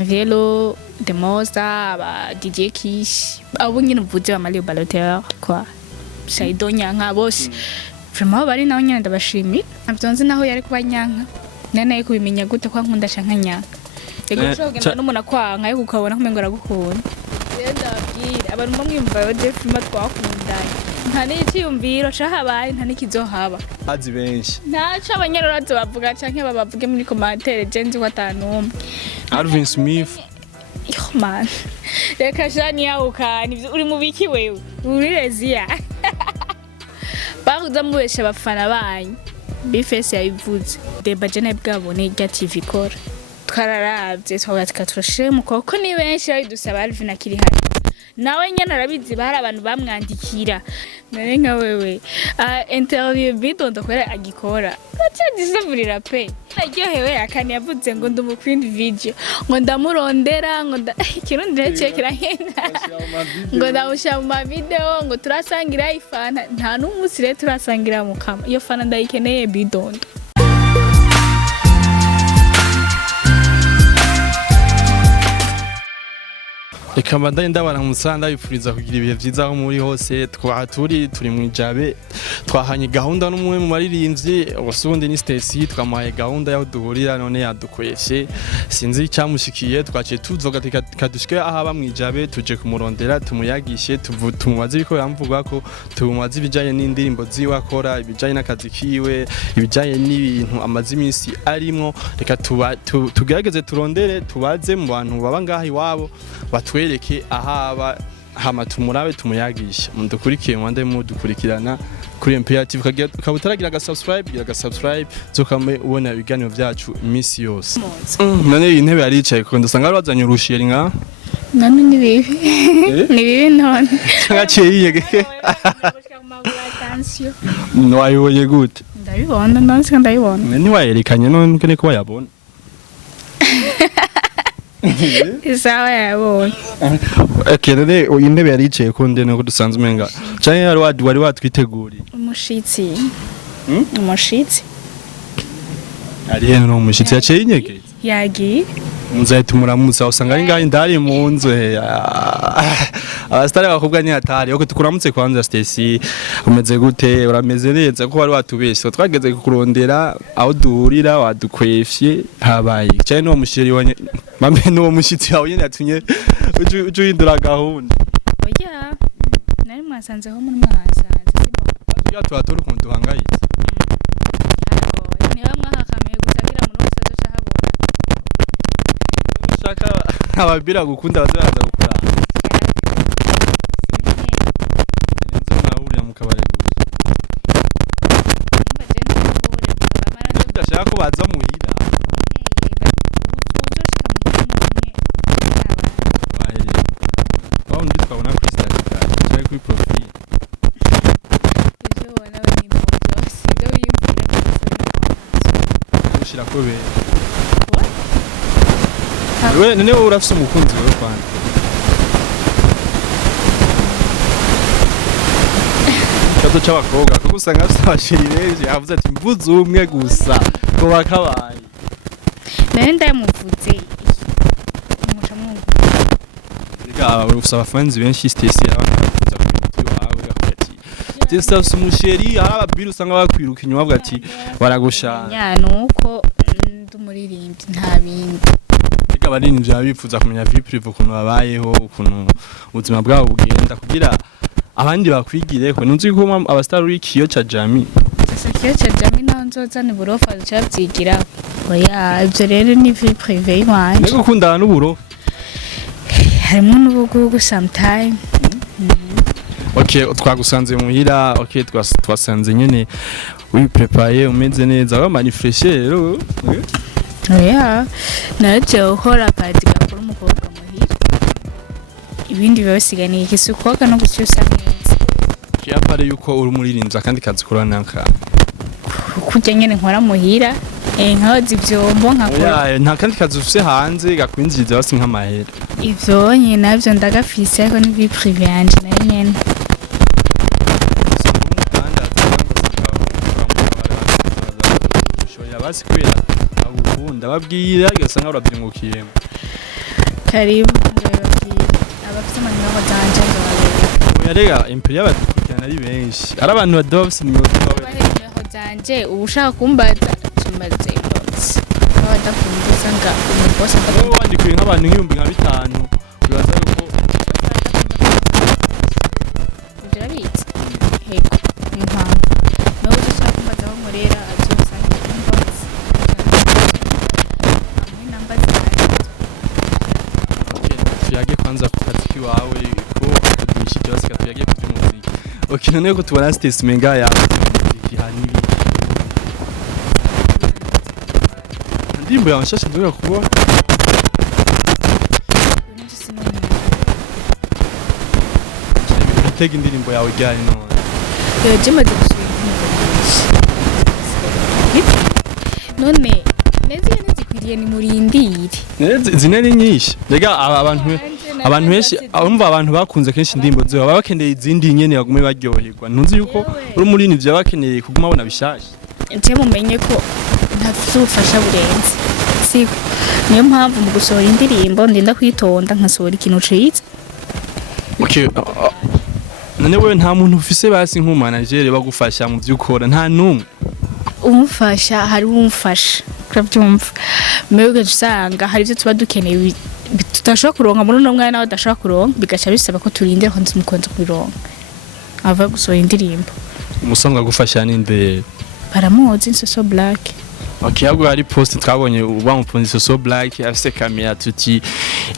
Velo, Demosa, aba DJ Kish, abo nyine uvuze bamali baloteur quoi. Saido nyanka bose. Vraiment bari naho nyine ndabashimira. Navyonze naho yari kuba nyanka. Nene kubimenya gute kwa nkunda canka nyanka. Ego cogenda n'umuntu akwanka yo kukabona kumengo aragukunda. Rero ndabwira abantu bamwimva bade filma twakundanye. Nta n'ikiyumviro cahabaye nta n'ikizohaba. Azi benshi. Ntaco abanyarwanda bavuga canke babavuge muri commentaire jenzi watanumwe. Alvin Smith. Man. Reka jani yaukani uri mubiki wewe. Uri rezia. Bakuza mubesha abafana banyu. Bifese yabivuze. Deba jene bwabone rya TV kora. Twararavye twagatika turashire mu koko ni benshi babidusaba Alvin akiri hari. Nawe nyene arabizi bari abantu bamwandikira. Nare nka wewe. Interview bidondo kwera agikora. Acha disavurira pe. Aryohewe akani yavuze ngo ndumukwindi video. Ngo ndamurondera ngo kirondera cekera hena. Ngo ndamusha mu video ngo turasangira ifana nta n'umunsi rero turasangira mu kama. Iyo fana ndayikeneye bidondo. Reka mbandanye ndabaramutsa ndabifuriza kugira ibihe vyiza aho muri hose turi mu ijabe twahanye gahunda n'umwe mu maririmbyi ubusundi ni Stacy twamaye gahunda yaho duhurira none yadukweshe sinzi icyamushikiye twaciye tuzoga kadushike aha mu ijabe tuje kumurondera tumuyagishe tumubaze biko yamvuga ko tumubaze ibijanye n'indirimbo ziwe akora ibijanye n'akazi kiwe ibijanye n'ibintu amazi iminsi arimo reka tugerageze turondere tubaze mu bantu baba ngaha iwabo batwereke ahaba hama tumurabe tumuyagisha mudukurikiye mwande mudukurikirana kuri imperative kabutaragira subscribe zokame ubona ibiganiro byacu imisi yose none intebe yaricaye ko ndasanga bazanye urushiye nka none ni bibi ni bibi none ngaciye yiyege nwayoye gute ndabibona nonse ndabibona ni wayerekanye none kene ko bayabona Isawa yabonye. Okay, none intebe yaricaye ko ndene ko dusanzwe umenga. Cyane wari watwiteguriye. Umushitsi. Umushitsi. Ari heno no umushitsi yaciye inyege. Yagi. Nzaye tumuramutsa usanga ari ngaho ndari mu nzu abastare bakobwa ni hatari uko tukuramutse kwanza Stacy umeze gute urameze neza ko wari watubeshye twageze kukurondera aho duhurira wadukwefye habaye cyane no mushiri wanye mame no mushitsi yawe nyene yatunye ujuhindura gahunda oya nari mwasanze ho muri mwasanze sibo ya twatura ukuntu duhangayitse ariko niwe mwahakamiye gutagira mu wese azohabona shaka ababira gukunda bazaza gukora nze nahurira mu kabari gusa ndashaka ko baza muhira wao ndi twabona kuri Instagram cyangwa kuri profile ibyo ubona ni byose ibyo wiyumvira ushira ko be we none wowe urafise umukunzi wawe kwanda cyato cy'abakobwa kuko usanga afite abashiri benshi yavuze ati mvuze umwe gusa ko bakabaye none ndamuvuze umuca mungu rega ufite abafanzi benshi Stacy yabakunza kuri wawe gafati Stacy umusheri ababiri usanga bakwiruka inyuma bavuga ati baragushana nuko ndumuririmbyi nta bindi abanini bya bifuza kumenya vie prive ukuntu babayeho ukuntu ubuzima bwabo bugenda kugira abandi bakwigire ko nunzi ko abastar w'ikiyo cha Jami sasa kiyo cha Jami naho nzozana burofa cyabyigira oya ibyo rero ni vie prive y'wanje nego kundana n'uburo harimo n'ubugugu sometime okay twagusanze muhira okay twasanze nyene wi prepare umeze neza wa manifeshe rero oya naje ukora akazi gakora umukobwa muhira ibindi bibasiganiye igisukoka no gucyusa neza cyapare yuko uri muririnza kandi kazi kurana nka kujya nyene nkora muhira nkazi ivyombo nkakora oya nta kandi kazi ufise hanze gakwinjiriza basi nk'amahera ivyo nyene navyo ndagafise ariko ni vie prive yanje na nyene basi kwera ndababwira gasanga urabyungukiyemo karibu ndababwira abafite amanimero zanje ndababwira yarega imperial badukurikirana ari benshi ari abantu badaba bafite nimero zawe aho zanje ubu ushaka kumbaza tumaze inbox abadakumbuza nga umuboss wowe wandikuye nk'abantu nk'ibihumbi nka 5 bibaza ko ndabitse hego impamvu nawe ushaka kumbaza aho nkorera abyusanga inbox hamwe namba zanje tuyage kwanza ku kazi kiwawe ko kudumishije basika tuyage ku by'umuziki none ko tubona statement nga ya ihanibi ndimbo yanshashe ndoya kubona tega indirimbo yawe ryari none yo jemaze gusubira none nezi zikwiriye ni murindire zinari nyinshi rega abantu benshi umva abantu bakunze kenshi indirimbo zo baba bakeneye izindi nyene bagume baryoherwa ntunzi yuko uri muri ni byo bakeneye kuguma bona bishashe nje mumenye ko ntafite ubufasha burenze siko niyo mpamvu mu gusohora indirimbo ndenda kwitonda nkasohora ikintu ciza okay none wewe nta muntu ufise basi nk'umanagere bagufasha mu byukora nta numwe umufasha hari umufasha urabyumva mbega usanga hari ibyo tuba dukeneye tutashobora kuronka muri uno mwanya nawe udashobora kuronka bigaca bisaba ko turindira ko nzimukunze kubironka ava gusohora indirimbo umusanga gufasha ninde baramuzi Nsoso Black okay ahubwo hari post twabonye uba mu ponzi Nsoso Black afise camera tuti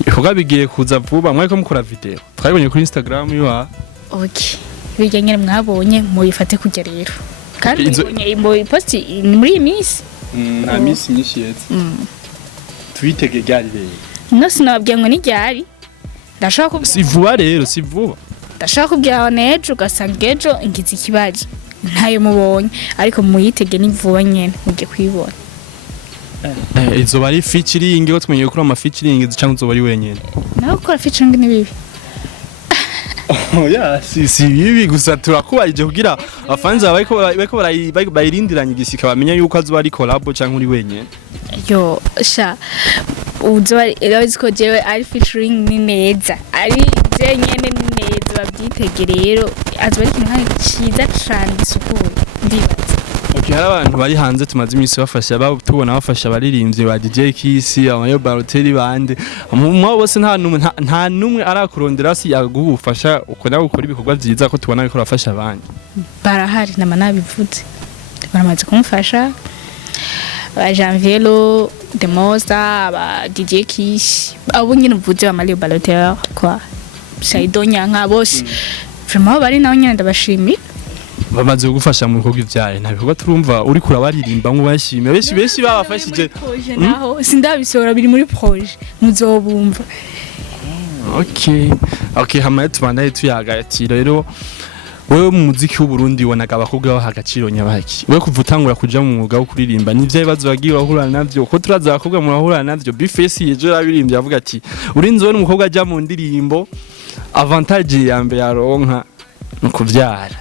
ibikorwa bigiye kuza vuba mweko mukora video twabonye kuri Instagram yiwa okay bijya nyene mwabonye muyifate kujya rero kandi mbonye post muri iyi minsi nta minsi myinshi yetse twitege gari rero no sinababwiye ngo ni ryari ndashaka ko si vuba rero si vuba ndashaka kubwira nejo ugasanga ejo ngize ikibazo ntayo mubonye ariko muyitege ni vuba nyene mugiye kwibona izo bari featuring ko twenye kuri ama featuring cyangwa zo bari wenyene naho gukora featuring ni bibi oya si bibi gusa turakubarije kugira afanze bariko bayirindiranye igisika bamenya yuko azo bari collab cyangwa uri wenyene yo sha uzo ko jewe ari featuring ni neza ari je nyene ni neza babyitege rero azo bari kintu hani ciza cyane gisukuye ndibaza okay hari abantu bari hanze tumaze iminsi bafasha tubona bafasha abaririmbyi ba DJ Kiss amayo Baroteri bande mu bose nta numwe arakurondera si yagufasha uko nawe ukora ibikorwa byiza ko tubona ko rafasha abandi barahari nama nabivuze baramaze kumufasha ba Janviero Demoza ba DJ Kiss abo nyine mvuze amayo Baroteri kwa Saidonya nka bose vraiment bari nawe nyine ndabashimira bamaze gufasha mu bikorwa byaye nta bikorwa turumva uri kurabaririmba ngo bashime benshi babafashije naho sindabisora biri muri projet muzobumva okay hamaye tubanaye tuyagatira rero wewe mu muziki w'u Burundi wonaga abakobwa baha agaciro nyabaki wewe kuva utangura kuja mu mwuga wo kuririmba nivyo bibazo bagiye bahura navyo ko turaza abakobwa murahura navyo bifesi yejo yabirimbye avuga ati urinzi wone umukobwa ajya mu ndirimbo avantage ya mbere yaronka nukuvyara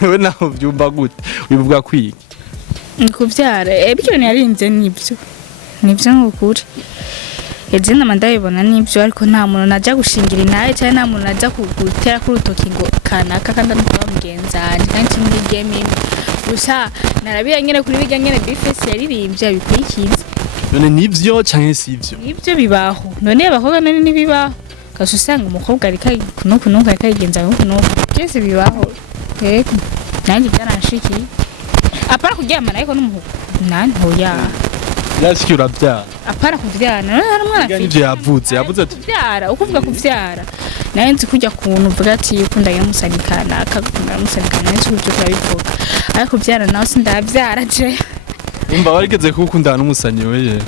we naho byumva gute wivuga kwiga kuvyara ibyo nyarinze nibyo ngukuri ezina mandayibona nibyo ariko nta muntu najya gushingira inaye cyane nta muntu najya kugutera ku rutoki ngo kanaka kandi n'umugabo mugenzanje kandi muri game gusa narabira nyene kuri bijya nyene bifesi yaririmbye bikurikiza none nibyo cyane si ibyo nibyo bibaho none abakobwa none nibibaho kasi usanga umukobwa ari kunuka kayigenza kunuka byose bibaho yego nanjye byaranshiki apara kuryamana ariko n'umuhungu nani hoya yashiki urabyara apara kuvyara none hari umwana afite ivyo yavuze ati kuvyara ukuvuga kuvyara naye nzi kujya kuntu uvuga ati ukunda yamusanikana akagukunda yamusanikana nzi kujya kurabivuga ariko kuvyara nawe sindavyara je umva warigeze kukundana n'umusani weje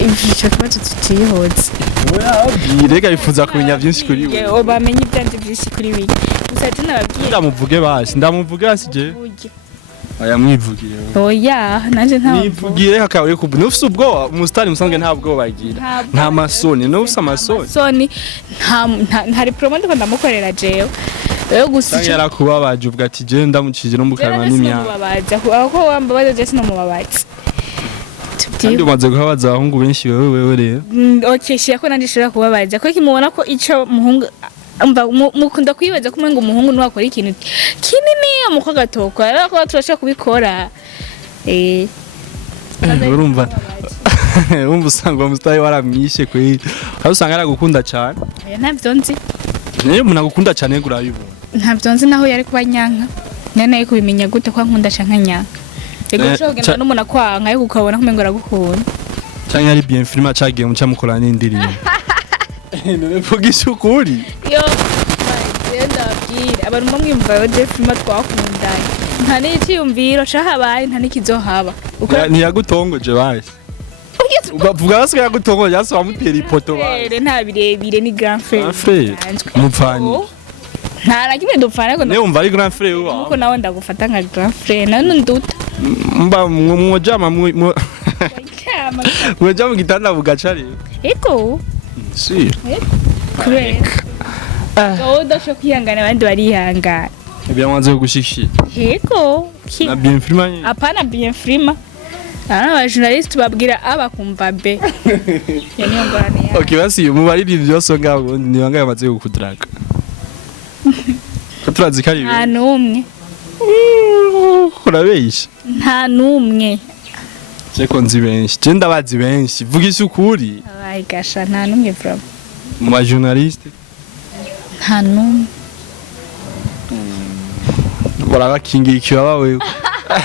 ivyo kibazo tutihoze birega bifuza kumenya byinshi kuri we bamenye ibyanje byinshi kuri we gusa tinababwiye ndamuvuge basi je aya mwivugire oya nanje nta mwivugire hakawe ku nufise ubwo umusitari musanzwe nta bwo bagira nta masoni nufise amasoni nta diploma ndiko ndamukorera jewe yo gusa yarakubabaje uvuga ati je ndamukije no mukarama n'imyaka babaza aho wambabaza je sino mubabaza kandi umaze kubabaza abahungu benshi wewe rero okay shira ko nandi shira kubabaza ko kimubona ko ico muhungu mukunda kwibaza ko umenga umuhungu nuwakora ikintu kinini amuko gatoko ariko turashaka kubikora urumva usanga umutayi waramwishe kwe aho usanga aragukunda cyane ntabyo nzi niyo umuntu agukunda cyane urabibona ntabyo nzi naho yari kuba nyanka nene kubimenya gute ko nkunda canka nyanka ego ushobora n'umuntu akwanga yo kukabona kumenga aragukunda cyangwa ari bien film acagiye muca mukora n'indirimbo none vugisha ukuri yo ndabwira abantu mwimva yo de film twakundanye nta n'ikiyumviro cahabaye nta n'ikizohaba ntiyagutongoje basi ubavuga basi yagutongoje hasi wamutera ipoto basi nta birebire ni grand frère mupfani nta na kimwe dupfana ko ne umva ari grand frère wawe kuko nawe ndagufata nka grand frère nawe nduta mba mwojama mwojama gitanda bugacari eko si kubera gawo dasho kwihangana abandi barihangana byamaze gushikira eko na bien film apana bien film aba journalist babwira abakumva be yani ngorane ya okay basi mubariri byose ngabo ni bangaye amaze gukudraka Kuturazi kari nta numwe urabesha nta numwe Cheko nzi benshi je ndabazi benshi vugisha ukuri abaye gasha nta numwe from mu journaliste nta numwe barabakingikiwa bawe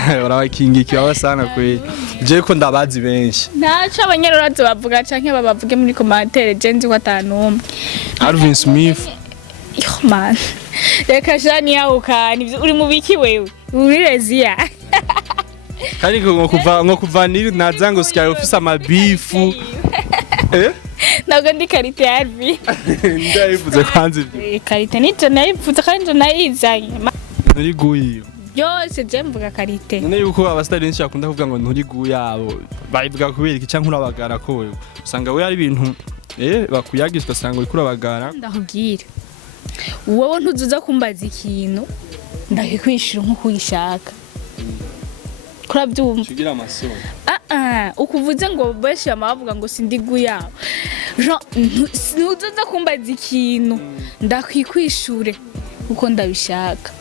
barabakingikiwa sana kwe je ko ndabazi benshi ntaco abanyarurazo bavuga canke babavuge muri commentaire je nzi ko atanumwe Alvin Smith man reka jani yaho kani uri mu biki wewe uri rezia kandi ngo kuva niri nazango sikya ofisa mabifu ntabwo ndi karite ya Alvin ndayivuze kwanze ibyo karite nico nayivuze kandi nayizanye nuri guyi byose je mvuga karite none yuko abastari benshi bakunda kuvuga ngo nturi guyabo bayivuga kubera iki canke urabagara ko wewe usanga we ari ibintu bakuyagishwa sanga urikura bagara ndakubwira wowe ntuzuza kumbaza ikintu ndakikwishira nko kuyishaka kurabyumva kigira amasomo ukuvuze ngo benshi bamavuga ngo sindi guyabo ntuzuza kumbaza ikintu ndakikwishure uko ndabishaka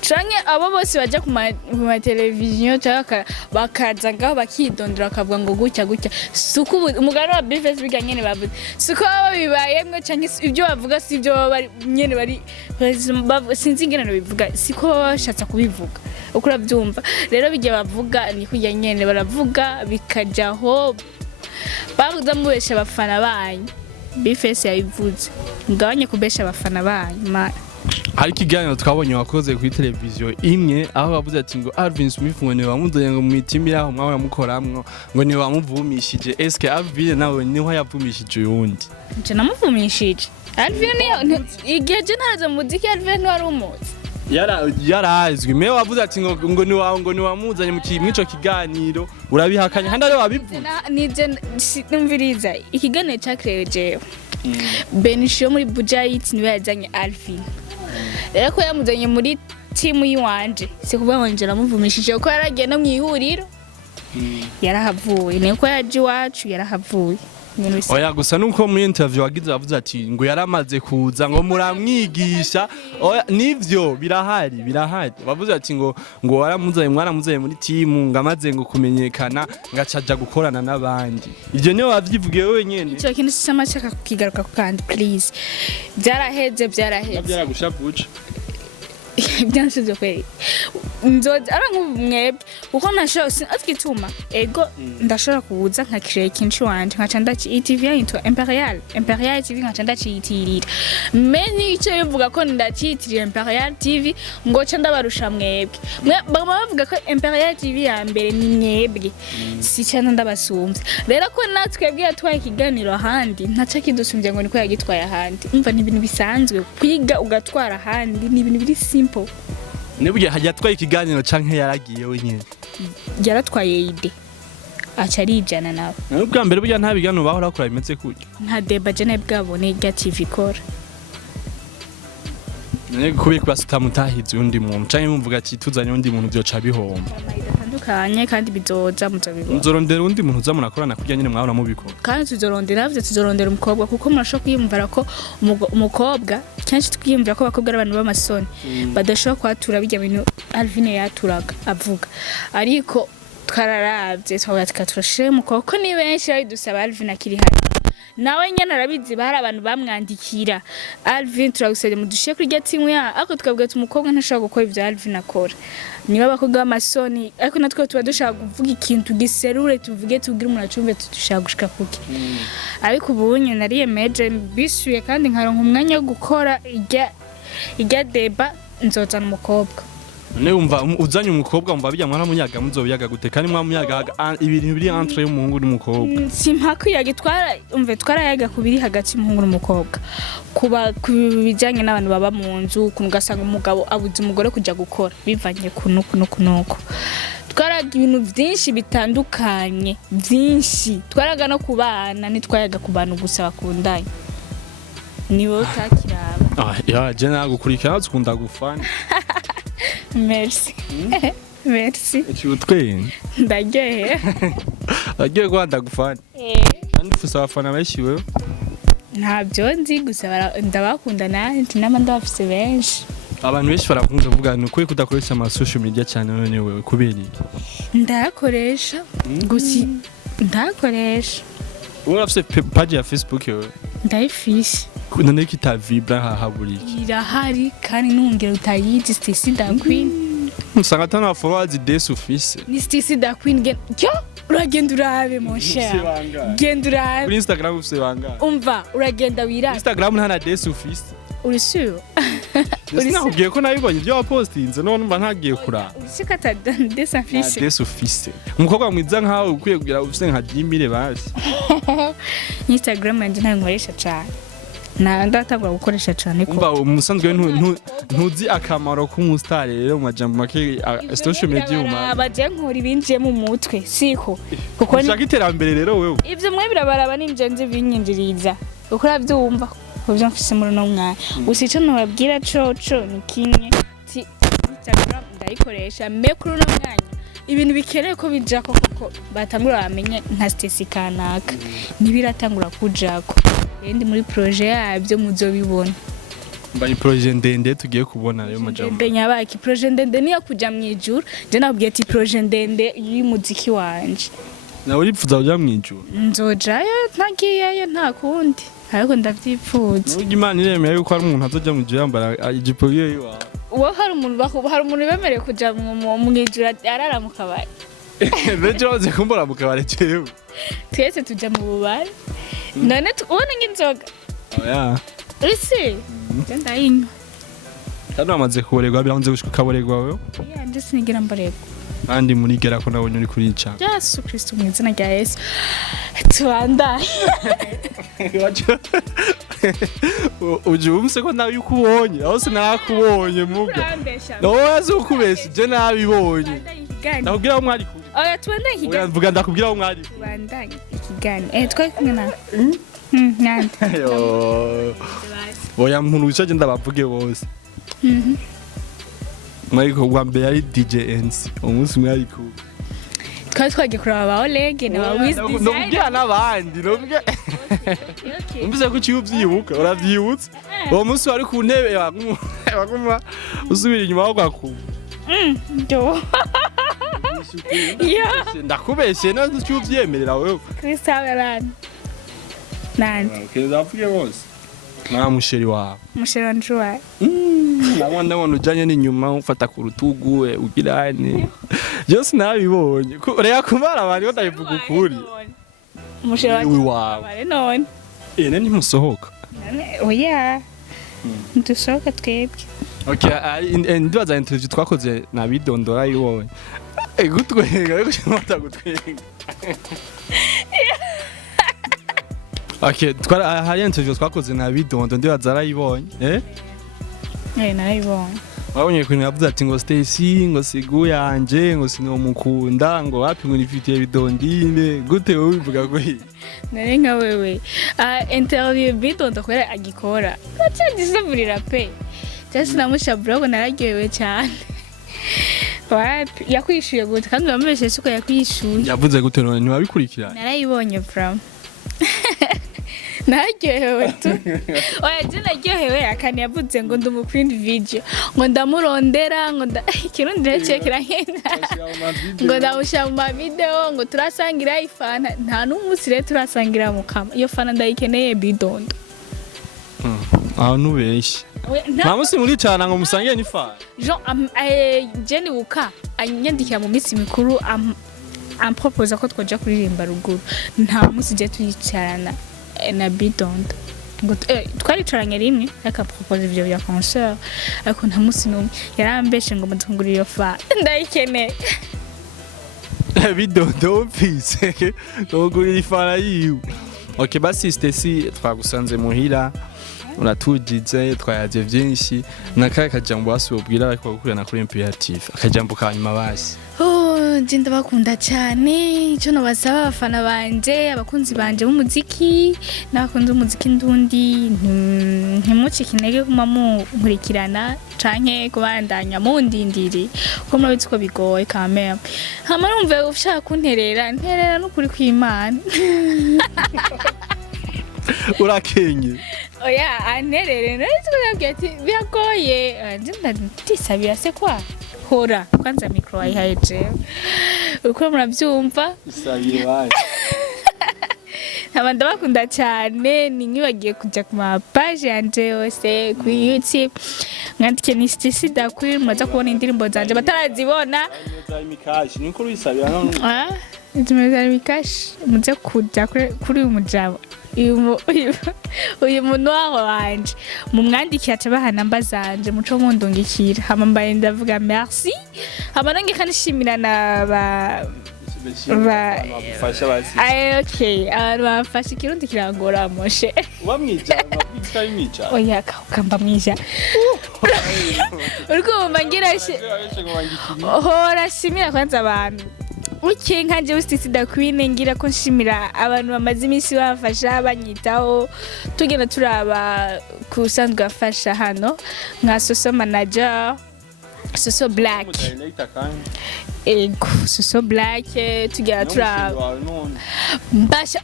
canke abo bose baje ku ma televiziyo cyangwa bakaza ngaho bakidondora bakavuga ngo gutya suko umugaro wa business biganyene bavuze suko baba bibayemwe canke ibyo bavuga si ibyo bari nyene bari sinzi ingene no bivuga siko bashatse kubivuga uko urabyumva rero bijye bavuga ni kujya nyene baravuga bikajaho bavuze mubesha abafana banyu bifese yabivuze ngabanye kubesha abafana banyu hari ikiganiro twabonye wakoze kuri televiziyo imwe aho bavuze ati ngo Alvin Smith ngo niwe wamuzanye ngo mwitimi yaho mwawe mukoramwo ngo niwe wamuvumishije eske Alvin nawe niho yavumishije uyundi nje namuvumishije Alvin niyo igihe je ntaza muziki Alvin wari umuzi yarazwi me wavuze ati ngo ni wamuzanye mu kimwico kiganiro urabihakanya kandi ari wabivuze nije numviriza ikiganiro cyakereje Benisho muri Budget niwe yazanye Alvin rero ko yamuzanye muri team y'Iwanje se kuvuga ngo nje namuvumishije ko yaragiye no mwihuriro yarahavuye niko yaje iwacu yarahavuye oya gusa nuko muri interview wagize bavuze ati ngo yaramaze kuza ngo muramwigisha oya nivyo birahari bavuze ati ngo waramuzanye muri team ngamaze ngo kumenyekana ngacaja gukorana nabandi ivyo niyo wavyivugiye wewe nyene ico kintu cy'amashaka kukigaruka ku kandi please byaraheze byaragushavuca byansize kweli nzoza ara nk'umwebwe kuko nashobora atwituma ego ndashobora kuza nka create kintu wanje nkaca ndaci TV into Imperial TV nkaca ndaciyitirira meni icyo bivuga ko ndaciyitirira Imperial TV ngo ca ndabarusha mwebwe bavuga ko Imperial TV ya mbere ni mwebwe si cyane ndabasumbye rero ko natwebwe yatwaye ikiganiro ahandi ntaca kidusumbye ngo niko yagitwaye ahandi umva ni ibintu bisanzwe kwiga ugatwara ahandi ni ibintu biri simple Nebuye hajya atwaye ikiganiro canke yaragiye wenyene yaratwaye ide aca arijana nawe ubwa mbere burya nta biganiro bahora bakora bimeze kurya nta deba jene bwabone rya TV ikora kubera ko batamutahize undi muntu canke mumvuga ati tuzanye undi muntu byoca bihomba bitandukanye kandi bizoza muzabibona nzorondera undi muntu uzamurakorana kurya nyine mwabona mubiko kandi tuzorondera umukobwa kuko murashobora kwiyumvira ko umukobwa kenshi twiyumvira ko abakobwa ari abantu b'amasoni badashobora kwatura bijya bintu Alvine yaturaga avuga ariko twararavye twabatika turashire umukobwa ko ni benshi ari dusaba Alvine akiri hano nawe nyene arabizi bari abantu bamwandikira Alvine turagusabye mudushiye kuri gatimu ya ako twabwiye umukobwa ntashaka gukora ivyo Alvine akora niba abakobwa b'amasoni ariko natwe tuba dushaka kuvuga ikintu giserure tuvuge tugira umuntu acumve tudushaka gushika kuki ariko ubunye nariyemeje bisuye kandi nkaronka umwanya wo gukora ijya deba nzozana umukobwa ne umva uzanye umukobwa umva bijya mwana munyaga muzobiyaga gute kandi mwa munyaga ibintu biri entre y'umuhungu n'umukobwa simpaka yagitwara umve twarayaga kubiri hagati y'umuhungu n'umukobwa kuba kubijanye n'abantu baba mu nzu kunugasanga umugabo abuze umugore kujya gukora bivanye kunuko twaraga ibintu byinshi bitandukanye byinshi twaraga no kubana nitwayaga ku bantu gusa bakundanye nibo utakiraba ya je nagukurikira ukunda gufana Merci. Merci. Chutwe. Ndagiye. Agiye kwanda gufana. Kandi ufise abafana benshi wewe. Ntabyo nzi gusa ndabakunda nanjye nama ndafise benshi. Abantu benshi barakunze kuvuga ni kuri kudakoresha ama social media cyane none wewe kubera ndakoresha gusi ndakoresha. Wowe afise page ya Facebook yewe. Ndayifise. None kita vibra haburi. Irahari kandi nungera utayizi Stacy da Queen. Musanga tana followers des office. Ni Stacy da Queen yo uragenda urabe mon cher. Genda urabe. Kuri Instagram ufise banga. Umva uragenda wira. Instagram ntana des office. Uri sûr? Sinakubwiye ko nabibonye ibyo wapostinze none umva ntagiye kura. Ushikata des office. Des office. Umukobwa mwiza nkawe ukwiye kugira ufise nka 10,000 basi. Instagram yanje ntankoresha cyane. Ndatangura gukoresha cyane ko umva umusanzwe ntuzi akamaro k'umustar rero mu majambo make social media abaje nkora ibinjiye mu mutwe siko kuko ni iterambere rero wewe ivyo mwe birabaraba ninjenze binyinjiriza uko ravyumva uvyo mfise muri no mwanya gusa ico nababwira coco ni kimwe ti Instagram ndayikoresha me kuri no mwanya ibintu bikereye ko bijako koko batangura bamenye nka Stacy kanaka nibiratangura kujako ndi muri projet yabyo muzobibona mbani projet ndende tugiye kubona rero majambo ndende nyabaki projet ndende niyo kuja mwijuru je nabwiye ati projet ndende y'umuziki wanje nawe uripfuza kuja mwijuru nzojayo ntagiyeyo nta kundi ariko ndavyipfuza Imana iremeye yuko ari umuntu azoja mwijuru yambara ijipo yiwe uwo hari umuntu bemereye kuja mwijuru arara mu kabari bejo baze kumbora mu kabari cyewe twese tuja mu bubare none ubona nk'inzoga oya ese ndayinywa kandi wamaze kuboregwa biranze gushika kaboregwa wewe ya sinigira mboregwa kandi murigera ko nabonye uri kurica Yesu Kristo mu izina rya Yesu tuanda uje umse ko nawe ukubonye aho sinakubonye muga no azukubesha je nabibonye ndakubwira aho mwari kuri oya tuanda ikigani vuga ndakubwira aho mwari tuanda ikigani twari kumwe na nande oya muntu wicaje ndabavuge bose Mariko gwambere ari DJ NC umunsi mwari ku twari twagiye kuraba ba Oleg na ba Wiz Design nubwira nabandi nubwe umbize ko cyubyibuka uravyibutse uwo munsi wari ku ntebe baguma usubira inyuma aho gwakuba ndo ndakubeshe nazo cyubyemerera wewe Kristaberana nande ukezavuye bose na musheri wawe musheri wanje wawe nabona ujanye n'inyuma ufata ku rutugu we ugirane byose nabibonye reka kumara abantu batabivuga ukuri musheri wawe none nani musohoka oya ndusohoka twebwe okay ndibaza interview twakoze na bidondora yiwowe gutwenga ariko cyamata gutwenga okay hari interview twakoze na bidondo ndibaza arayibonye narayibonye wabonye ko yavuze ati ngo Stacy ngo sigu yanje ngo sinomukunda ngo wapi ngo nifitiye bidondine gute wowe uvuga ko nari nka wewe interview bidondo kwera agikora acyandisubirira pe cyase namushabura ko nararyohewe cyane wapi yakwishuye gute kandi bamubeshe suko yakwishuye yavuze gute none ntiwabikurikirana narayibonye from naryohewe tu oya je naryohewe akani yavuze ngo ndumuprint video ngo ndamurondera ngo ikirundi recekera nkenda ngo ndamusha mu video ngo turasangira ifana nta n'umunsi rero turasangira mu kama iyo fana ndayikeneye bidondo aho nubeshye nta munsi muri cyane ngo musangiye n'ifana Jean Jenny Wuka anyandikira mu minsi mikuru ampropose ko twoja kuririmba ruguru nta munsi je tuyicarana na bidondo ngo twaricaranye rimwe akapropose ivyo bya concert ariko nta munsi n'umwe yarambeshe ngo muzungurira iyo fa ndayikeneye bidondo upfise tugurira ifana yiwe okay basi Stacy twagusanze muhira uratugize twayaje byinshi nakaya kajambo wasubwira ariko gukurana kuri imperative akajambo kanyuma basi je ndabakunda cyane icyo nabasaba abafana banje abakunzi banje b'umuziki n'abakunzi b'umuziki ndundi ntimucike intege kuma munkurikirana canke kubandanya mundindiri ko murabizi ko bigoye cameraman hama numve ushaka kunterera nterera n'ukuri kw'Imana urakenye oya anerere nari ati biragoye ndisabira se kwa hora kwanza micro ayihaje uko murabyumva isabire baje abandi bakunda cyane nibagiye kujya ku ma page yanje yose ku YouTube mwandike ni Stacy Dakwir mwaza kubona indirimbo zanje batarazibona imikashi niko wisabira none izimeza imikashi muze kujya kuri umujabo uyu muntu waho wanje mumwandikira acabaha namba zanje muco mundungikira hama mbaye ndavuga merci hama nange kanishimira na bafasha basi okay bafasha ikirundi kirangora moshe wamwija bafika imija oya kamba mwija uriko mangira hora shimira kwanza abantu uke nkanje ustisi dakwine ngira ko nshimira abantu bamaze iminsi bafasha banyitaho tugenda turaba kusanzwe afasha hano nka soso manager soso black ego soso black tugenda turaba mbasha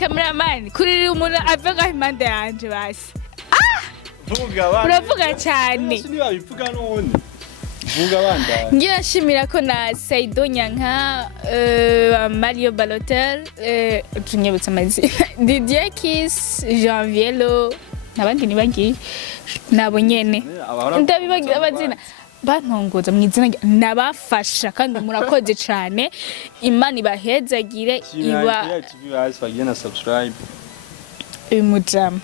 cameraman kuri umuntu avuga impande yanje basi uravuga cyane ngira shimira ko na Saido Nyanka Mario Balotel tunyebutsa amazi Didier Kiss Janvielo nabandi nibagiye nabo nyene ndabibagira abazina bantongoza mwizina nabafasha kandi murakoze cyane Imana ibahezagire iba subscribe imujama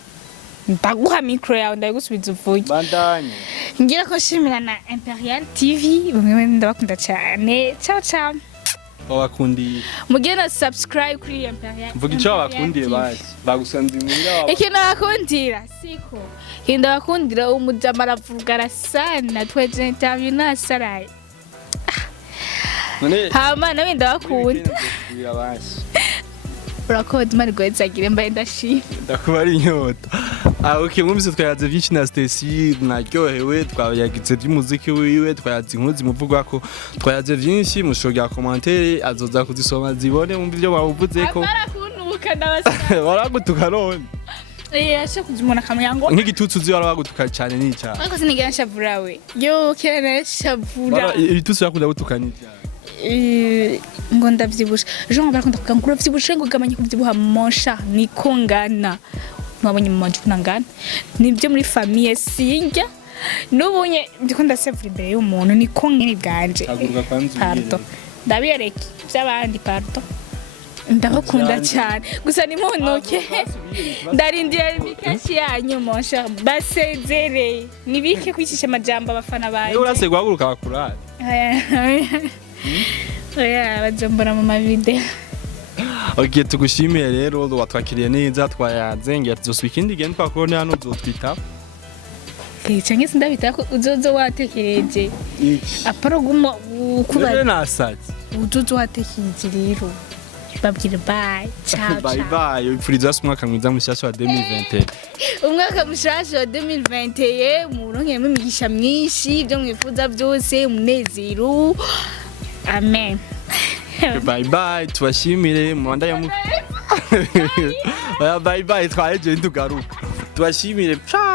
ndaguha micro yawe ndayigusubiza uvuye bandanye ngira ko shimira na Imperial TV bamwe ndabakunda cyane ciao ciao babakundiye mugena subscribe kuri Imperial mvuga icyo babakundiye basi bagusanze imuhira ikintu bakundira siko hinda bakundira umujama aravugara sana tweje interview na saraye none hama nawe ndabakunda urakoze mari gwezagire mbaye ndashimye ndakubari inyota okay mwumvise twayaze byinshi na Stacy naryohewe twayagize by'umuziki wiwe twayaze inkuru zimuvugwa ko twayaze byinshi mushogira commentaire azoza kuzisoma zibone mu byo bavuze ko barakuntuka ndabasaba baragutuka none asha kuzimona kamyango nk'igitutsi uzi baragutuka cyane ni cyane ariko sinigira nshavura we yo kera shavura ibitutsi yakunda gutuka ni cyane ngo ndavyibusha Jean barakunda kugangura vyibushe ngo gamanye kubyibuha monsha niko ngana mwabonye mu manju nangana nibyo muri famille sinjya nubunye ndiko ndasevura imbere y'umuntu niko ngene ganje pardon ndabiyereke by'abandi pardon ndabakunda cyane gusa ni muntuke ndarindira imikashi yanyu monsha basezere nibike kwicisha amajambo abafana baje urase guhaguruka bakurara oya bajombora mu mavideo okay tugushimiye rero watwakiriye neza twayaze ngiye tuzosubika ikindi gihe twakubone hano uzotwita cyangwa se ndabita ko uzozo watekereje aparo gumo kuba nasaze uzozo watekereje rero babwire bye ciao bye ciao bye wipfuriza umwaka mwiza mushasha wa 2021 umwaka mushasha wa 2021 muronkeyemo imigisha myinshi ibyo mwifuza byose umunezero amen bye bye tubashimire mwanda ya bye bye twaje tugaruka tubashimire ciao